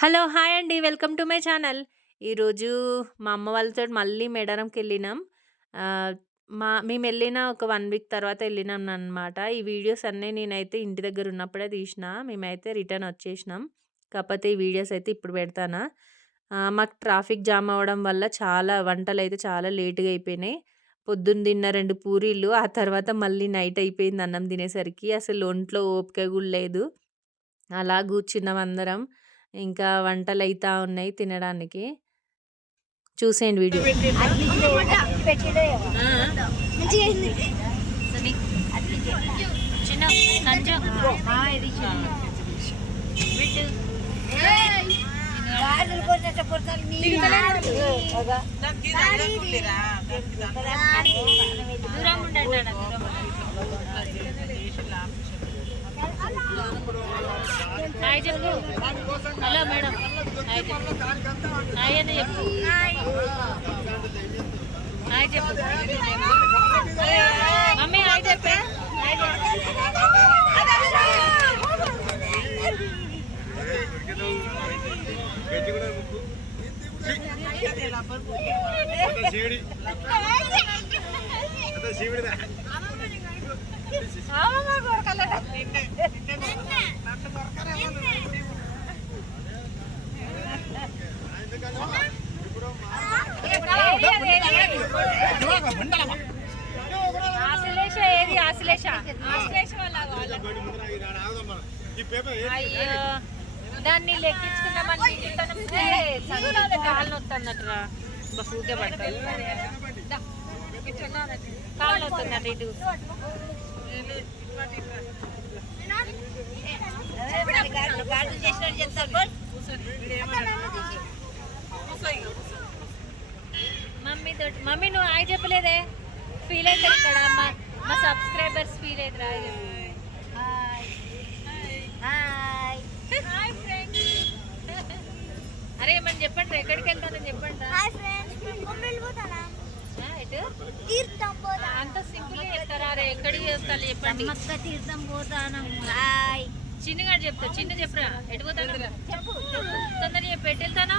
Hello! Hi అండి. Welcome to my channel. ఈరోజు మా అమ్మ వాళ్ళతోటి మళ్ళీ మేడారంకెళ్ళినాం. ఆహ్, మేమెళ్ళిన ఒక 1 వీక్ తర్వాత ఎళ్ళినామనమాట. ఈ వీడియోస్ అన్నీ నేనైతే ఇంటి దగ్గరున్నప్పుడే తీషిన. మేమైతే రిటర్న్ ఒచ్చేషినాం. కాపోతే ఈ వీడియోస్ అయితే ఇప్పుడు పెడతానా. మాకు ట్రాఫిక్ జామ్ అవ్వడం వల్ల వంటలైతే చాలా లేట్‌గా అయిపోయినాయి. పొద్దున్న తిన్న 2 పూరీలు, ఆ తర్వాత మళ్ళీ నైట్ అయిపోయింది అన్నం తినేసరికి. అసలు ఒంట్లో ఓపిక గూడా లేదు. అలా గూర్చున్నాం అందరం. ఇంకా వంటలైతా ఉన్నాయి తినడానికి. చూసేయండి వీడియో. హాయ్ చెప్పు. Hello madam. హాయ్ చెప్పు. హాయ్ అని చెప్పు. హాయ్ చెప్పు. మమ్మీ హాయ్ చెప్పే. హాయ్ దాన్ని లెక్కించుకున్నామని కాళ్ళు వస్తుందట్రా. బస్ ఊకే పడతాయి. కాళ్ళు వస్తుందట ఇటు. మమ్మీ నువ్వు హాయ్ చెప్పలేదే. ఫీల్ అయితే ఇక్కడ మా సబ్స్క్రైబర్స్ ఫీల్ అయితే రా. అరే ఏమని చెప్పండి, ఎక్కడికి వెళ్తానని చెప్పండి. అంత సింపుల్ చెప్తారా? అరే ఎక్కడికి వెళ్తాను చెప్పండి. తీర్థం పోతాను. చిన్నగాడు చెప్తా. చిన్న చెప్పరా ఎటు పోతాను తొందర చెప్పి ఎటు వెళ్తాను.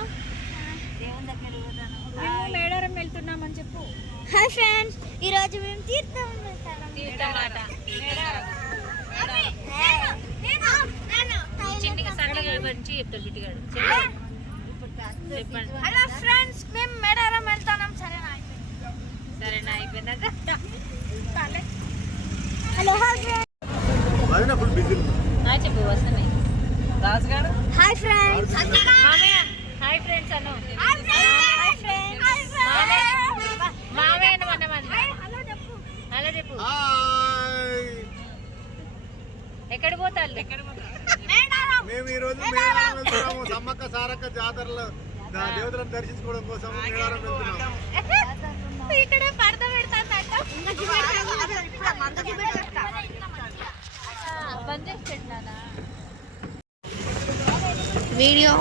మేడారం వెళ్తున్నామని చెప్పు. హాయ్ ఫ్రెండ్స్, ఈ రోజు మేము తీర్థం వెళ్తాం. చిన్నగా సన్నగా మంచి చెప్తాడు బిడ్డగాడు. చెప్పండి. హలో ఫ్రెండ్స్, మేము మేడారం వెళ్తున్నాం. సరేనా అయిపోయిందాక. హలో హాయ్ చెప్పు. వస్తున్నాయి రాజుగాడు. Hi friends. Hi friends Anu. Hello చెప్పు. ఎక్కడ పోతారు? మేము ఈ రోజు మేడారం వెళ్తున్నాము. సమ్మక్క సారక్క జాతరలో దేవతలను దర్శించుకోవడం కోసం మేడారం వెళ్తున్నాము. ఇక్కడ పరద పెడతాను. బంద్ చేసి పెట్టినానా వీడియో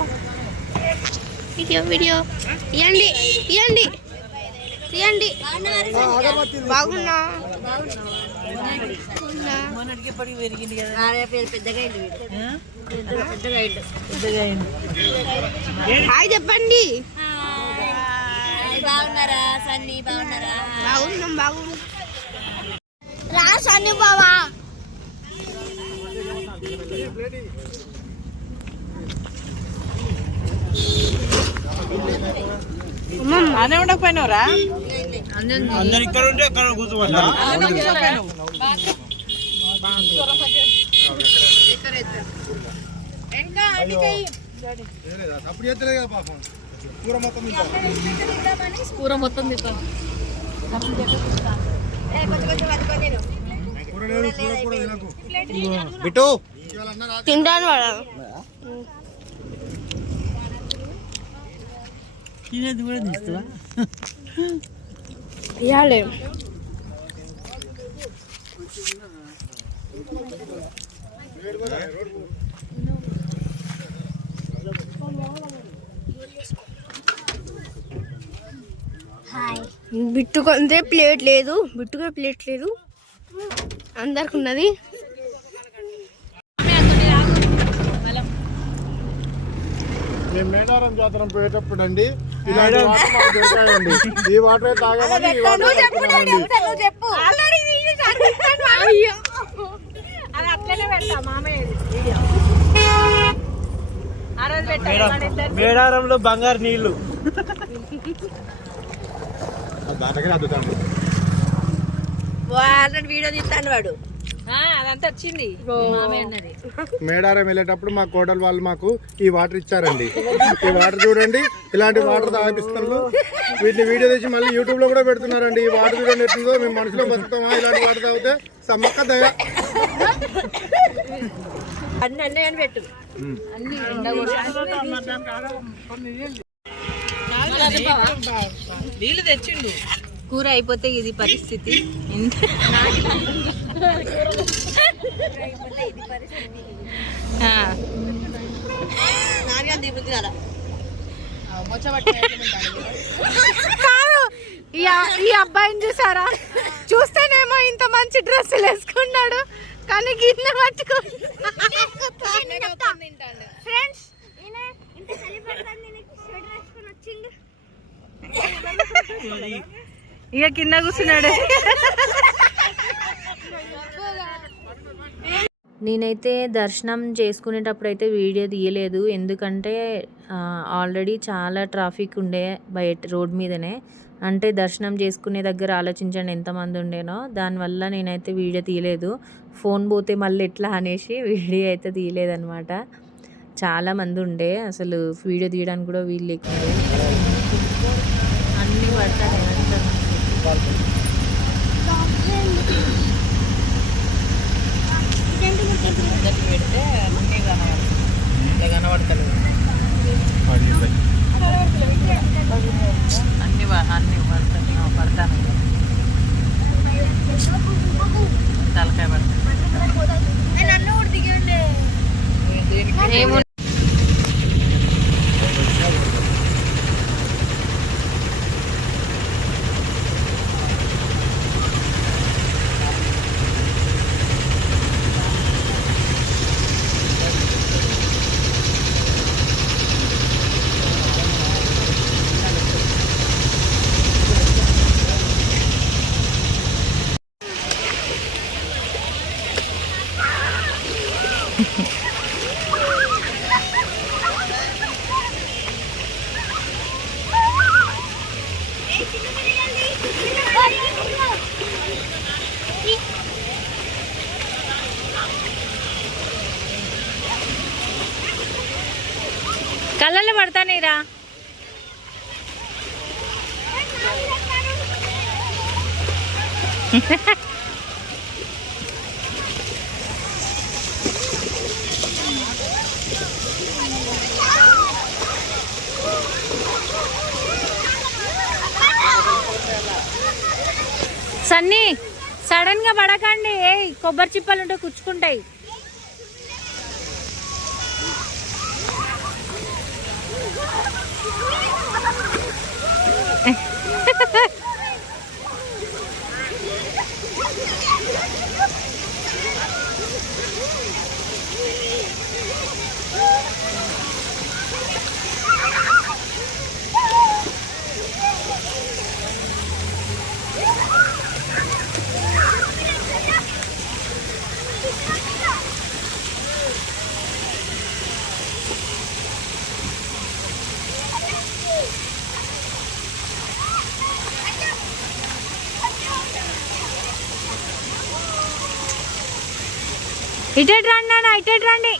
వీడియో ఇవ్వండి ఇవ్వండి ఇవ్వండి. బాగున్నా హాయ్ చెప్పండి. బాగున్నారా సన్నీ? బాగున్నారా? బాగున్నాం బాగున్నాం. రా సన్నీ బావా. అనే ఉండకపోయినవరా? అందరు ఇక్కడ ఉంటే అక్కడ కూర్చోవాలి. అప్పుడు చేస్తలేదు కదా పాపం. కూర మొత్తం బిట్టు తింటాను వాడు. తినేది కూడా తీస్తావా? ఇవ్వాలి. బిట్టుకుంటే ప్లేట్ లేదు. బిట్టుకునే ప్లేట్ లేదు. అందరికి ఉన్నది. మేము మేడారం జాతర పోయేటప్పుడు అండి ఇలాంటి వాటర్ మాకు దొరికాయండి. ఈ వాటర్ తాగామని ఈ వాటర్ తాగుతున్నామండి. మేడారంలో బంగారు నీళ్లు దాటగా అద్దుతాండి. వీడియో తీస్తాను వాడు. అదంతా వచ్చింది మేడారం వెళ్ళేటప్పుడు మా కోడలు వాళ్ళు మాకు ఈ వాటర్ ఇచ్చారండి. ఈ వాటర్ చూడండి, ఇలాంటి వాటర్ తాగిపిస్తున్నారు. వీటిని వీడియో తీసి మళ్ళీ యూట్యూబ్ లో కూడా పెడుతున్నారండి. ఈ వాటర్ చూడండి ఎట్లుందో, మేము మనసులో బతుకుతామా ఇలాంటి వాటర్ తాగితే? సమ్మక్క దయ. అన్నీ అని పెట్టు. నీళ్ళు తెచ్చిండు. కూర అయిపోతే ఇది పరిస్థితి. కాదు, ఈ అబ్బాయిని చూసారా? చూస్తేనేమో ఇంత మంచి డ్రెస్సులు వేసుకున్నాడు, కానీ గిన్నె పట్టుకో. ఫ్రెండ్స్ ఇక కింద కూర్చున్నాడు. నేనైతే దర్శనం చేసుకునేటప్పుడు అయితే వీడియో తీయలేదు, ఎందుకంటే ఆల్రెడీ చాలా ట్రాఫిక్ ఉండే బయట రోడ్ మీదనే. అంటే దర్శనం చేసుకునే దగ్గర ఆలోచించండి ఎంతమంది ఉండేనో, దానివల్ల నేనైతే వీడియో తీయలేదు. ఫోన్ పోతే మళ్ళీ ఎట్లా అనేసి వీడియో అయితే తీయలేదన్నమాట. చాలామంది ఉండే, అసలు వీడియో తీయడానికి కూడా వీలు లేకుండే. అన్నీ పడతాయి పెడితే అన్నీ కనబడతాయి. అన్నీ పడతాను. తలకాయ పడతాను. కళ్ళల్లో పడతానేరా. సన్నీ సడన్ గా పడకండి, కొబ్బరి చిప్పలు ఉంటే కుచ్చుకుంటాయి. ఇటెట్ రండి నాన్న, ఇటెట్ రండి.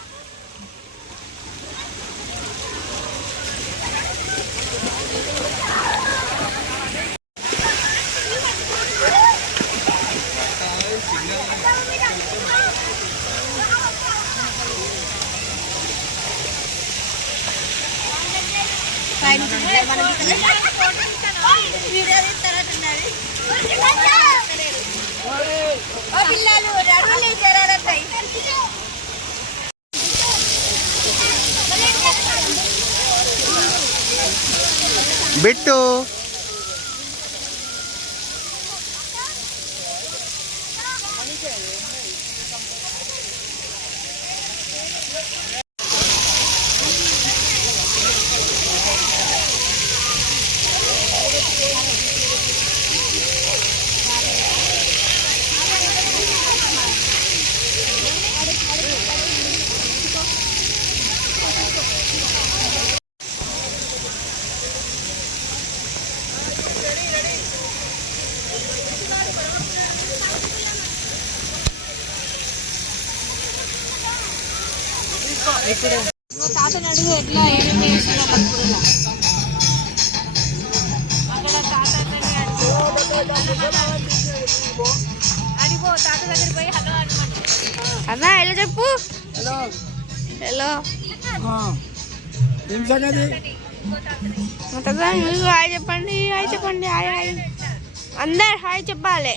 బిట్టు తాతని అడుగు ఎట్లా ఏమేమి వేస్తున్నా పప్పుడులా అక్కడ తాత అడిగో తాత దగ్గర పోయి హలో అనమాట. అన్నా ఎలా చెప్పు. హలో హలో ఏం సంగతి? మీరు హాయ్ చెప్పండి. హాయ్ చెప్పండి. హాయ్ హాయ్ అందరు హాయ్ చెప్పాలి.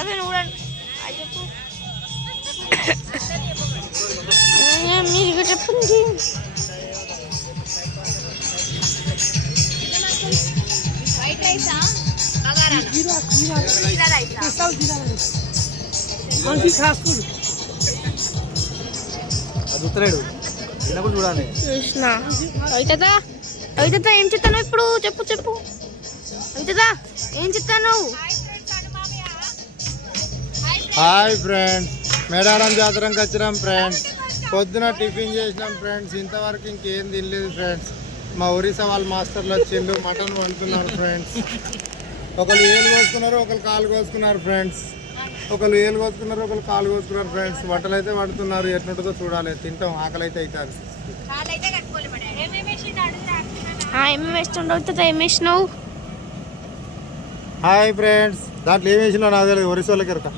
అదే నువ్వు కూడా హాయ్ చెప్పు. మీరు చెప్పండి. వైట్ రైసా అది ఉత్తరాడు చిన్నప్పుడు చూడాలి. కృష్ణ అవుతుందా అవుతుందా ఏం చెప్తాను ఇప్పుడు చెప్పు చెప్పు అవుతుందా ఏం చెప్తాను. హాయ్ ఫ్రెండ్స్, మేడారం జాతరకు వచ్చినాం ఫ్రెండ్స్. పొద్దున టిఫిన్ చేసినాం ఫ్రెండ్స్. ఇంతవరకు ఇంకేం తినలేదు ఫ్రెండ్స్. మా ఒరిస్సా వాళ్ళ మాస్టర్లు వచ్చిండు, మటన్ వండుతున్నారు ఫ్రెండ్స్. ఒకరు ఏలు కోసుకున్నారు, ఒకరు కాలు కోసుకున్నారు ఫ్రెండ్స్. ఒకరు ఏలు కోసుకున్నారు, ఒకరు కాలు కోసుకున్నారు ఫ్రెండ్స్. వంటలు అయితే వండుతున్నారు, ఎట్లుంటుందో చూడాలి. తింటాం, ఆకలి అయితే అవుతుంది. ఏమేమి వేస్తుండవు అవుతుందా ఏం వేసినావు. హాయ్ ఫ్రెండ్స్, దాంట్లో ఏం వేసినా నాకు తెలియదు. ఒరిస్సా వాళ్ళకి ఎరక.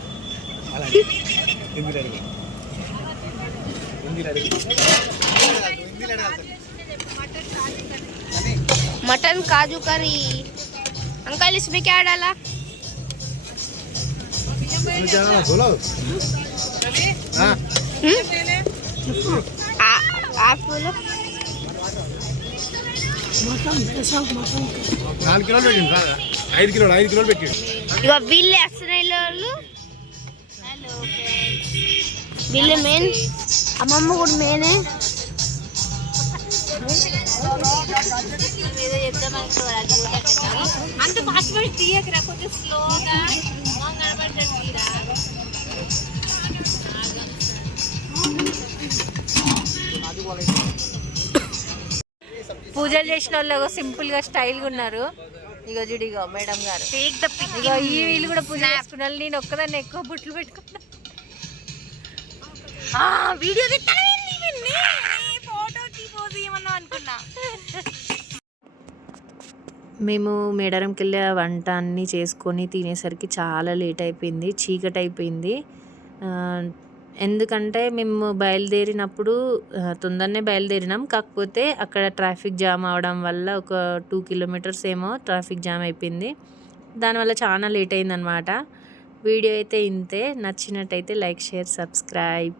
मटन काजू करी अंकल इसमें क्या डाला. आप बोलो. 4 కిలోలు పెట్టింది కాదా? 5 కిలోలు పెట్టిండు. ఇక వీళ్ళే వస్తున్నాయి వీళ్ళే మెయిన్. అమ్మమ్మ కూడా మెయినే. అంత ఫాస్ట్ పడి తీయకరా, కొంచెం స్లోగా కనబడతాడు. పూజలు చేసిన వాళ్ళు సింపుల్ గా స్టైల్ గా ఉన్నారు. ఇగో చూడిగో మేడం గారు, ఇగో ఈ వీళ్ళు కూడా పూజ చేసుకున్నారు. నేను ఒక్కదాన్ని ఎక్కువ బుట్లు పెట్టుకున్నా. వీడియో మేము మేడారంకి వెళ్ళి ఆ వంట అన్నీ చేసుకొని తినేసరికి చాలా లేట్ అయిపోయింది, చీకటి అయిపోయింది. ఎందుకంటే మేము బయలుదేరినప్పుడు తొందరనే బయలుదేరినాం. కాకపోతే అక్కడ ట్రాఫిక్ జామ్ అవడం వల్ల ఒక 2 కిలోమీటర్స్ ఏమో ట్రాఫిక్ జామ్ అయిపోయింది. దానివల్ల చాలా లేట్ అయిందనమాట. వీడియో అయితే ఇంతే. నచ్చినట్టయితే లైక్, షేర్, సబ్స్క్రైబ్.